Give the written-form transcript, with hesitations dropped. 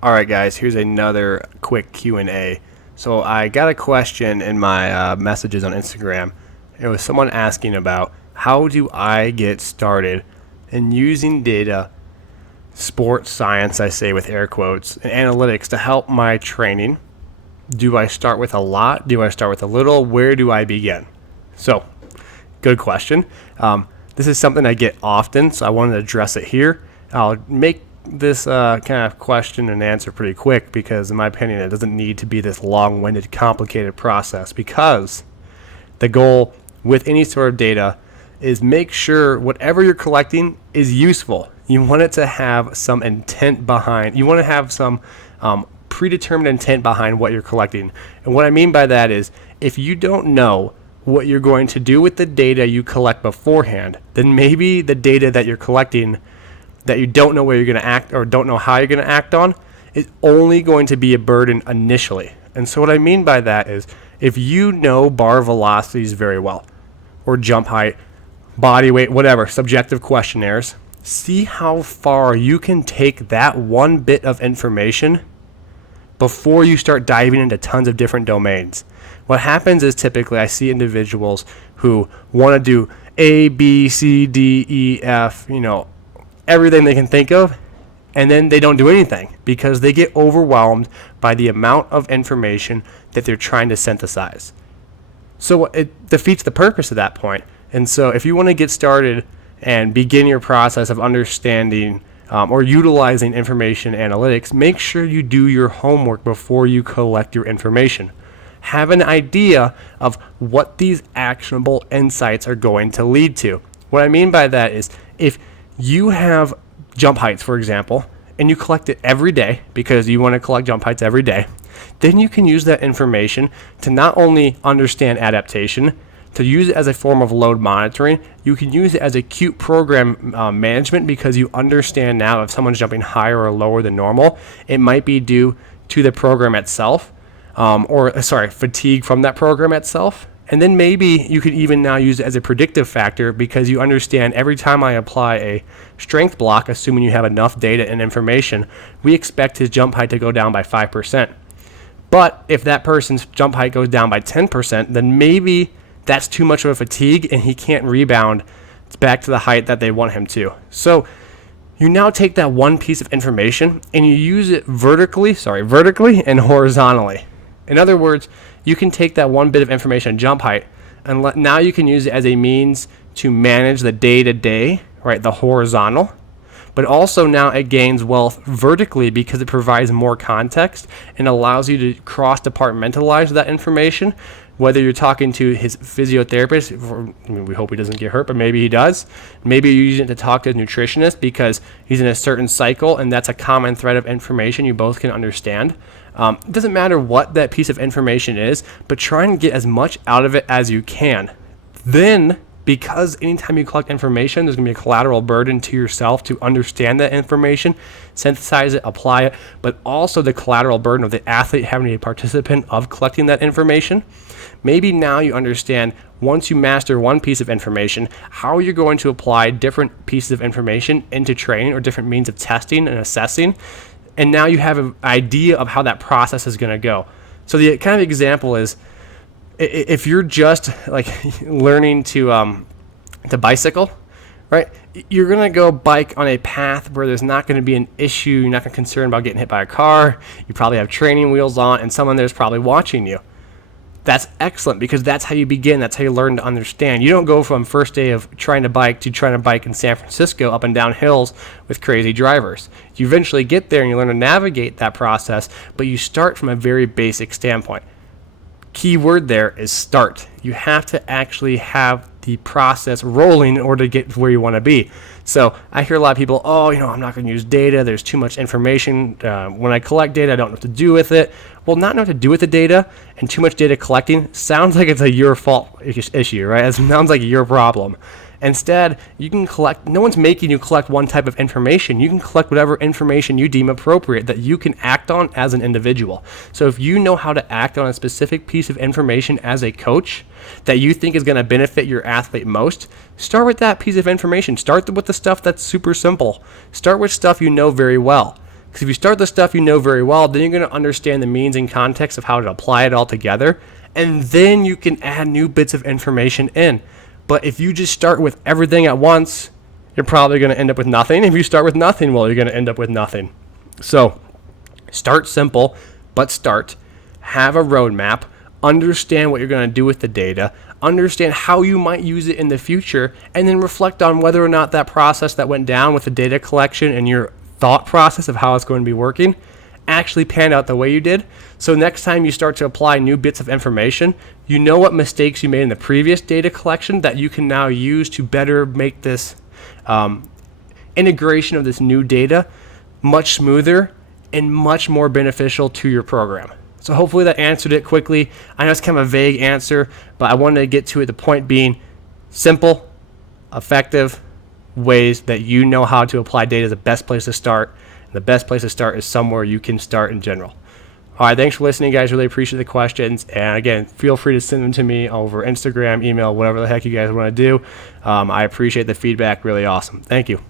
All right, guys, here's another quick Q&A. So I got a question in my messages on Instagram. It was someone asking about how do I get started in using data, sports science, I say with air quotes, and analytics to help my training. Do I start with a lot? Do I start with a little? Where do I begin? So, good question. This is something I get often, so I wanted to address it here. I'll make this kind of question and answer pretty quick because, in my opinion, it doesn't need to be this long-winded, complicated process, because the goal with any sort of data is make sure whatever you're collecting is useful. You want it to have some intent behind. You want to have some predetermined intent behind what you're collecting. And what I mean by that is, if you don't know what you're going to do with the data you collect beforehand, then maybe the data that you're collecting that you don't know where you're going to act or don't know how you're going to act on is only going to be a burden initially. And so what I mean by that is, if you know bar velocities very well, or jump height, body weight, whatever, subjective questionnaires, see how far you can take that one bit of information before you start diving into tons of different domains. What happens is, typically I see individuals who want to do A, B, C, D, E, F, everything they can think of, and then they don't do anything because they get overwhelmed by the amount of information that they're trying to synthesize. So it defeats the purpose at that point. And so if you want to get started and begin your process of understanding or utilizing information analytics, make sure you do your homework before you collect your information. Have an idea of what these actionable insights are going to lead to. What I mean by that is, if you have jump heights, for example, and you collect it every day because you want to collect jump heights every day, then you can use that information to not only understand adaptation, to use it as a form of load monitoring. You can use it as acute program management, because you understand now if someone's jumping higher or lower than normal, it might be due to the program itself, fatigue from that program itself. And then maybe you could even now use it as a predictive factor, because you understand every time I apply a strength block, assuming you have enough data and information, we expect his jump height to go down by 5%. But if that person's jump height goes down by 10%, then maybe that's too much of a fatigue and he can't rebound back to the height that they want him to. So you now take that one piece of information and you use it vertically and horizontally. In other words, you can take that one bit of information, jump height, and now you can use it as a means to manage the day-to-day, right, the horizontal. But also now it gains wealth vertically because it provides more context and allows you to cross-departmentalize that information. Whether you're talking to his physiotherapist, we hope he doesn't get hurt, but maybe he does. Maybe you're using it to talk to his nutritionist because he's in a certain cycle, and that's a common thread of information you both can understand. It doesn't matter what that piece of information is, but try and get as much out of it as you can. Then, because anytime you collect information, there's going to be a collateral burden to yourself to understand that information, synthesize it, apply it, but also the collateral burden of the athlete having to be a participant of collecting that information. Maybe now you understand, once you master one piece of information, how you're going to apply different pieces of information into training or different means of testing and assessing. And now you have an idea of how that process is going to go. So the kind of example is, if you're just like learning to bicycle, right? You're going to go bike on a path where there's not going to be an issue. You're not going to be concerned about getting hit by a car. You probably have training wheels on, and someone there's probably watching you. That's excellent, because that's how you begin. That's how you learn to understand. You don't go from first day of trying to bike to trying to bike in San Francisco up and down hills with crazy drivers. You eventually get there and you learn to navigate that process, but you start from a very basic standpoint. Key word there is start. You have to actually have the process rolling in order to get to where you want to be. So I hear a lot of people, I'm not going to use data. There's too much information. When I collect data, I don't know what to do with it. Well, not know what to do with the data and too much data collecting sounds like it's a your fault issue, right? It sounds like your problem. Instead, you can collect, no one's making you collect one type of information. You can collect whatever information you deem appropriate that you can act on as an individual. So if you know how to act on a specific piece of information as a coach that you think is going to benefit your athlete most, start with that piece of information. Start with the stuff that's super simple. Start with stuff you know very well. Because if you start the stuff you know very well, then you're going to understand the means and context of how to apply it all together, and then you can add new bits of information in. But if you just start with everything at once, you're probably going to end up with nothing. If you start with nothing, well, you're going to end up with nothing. So start simple, but start. Have a roadmap. Understand what you're going to do with the data. Understand how you might use it in the future, and then reflect on whether or not that process that went down with the data collection and your thought process of how it's going to be working actually panned out the way you did. So next time you start to apply new bits of information, you know what mistakes you made in the previous data collection that you can now use to better make this integration of this new data much smoother and much more beneficial to your program. So hopefully that answered it quickly. I know it's kind of a vague answer, but I wanted to get to it. The point being simple, effective ways that you know how to apply data is the best place to start. And the best place to start is somewhere you can start in general. All right, thanks for listening, guys. Really appreciate the questions. And again, feel free to send them to me over Instagram, email, whatever the heck you guys want to do. I appreciate the feedback. Really awesome. Thank you.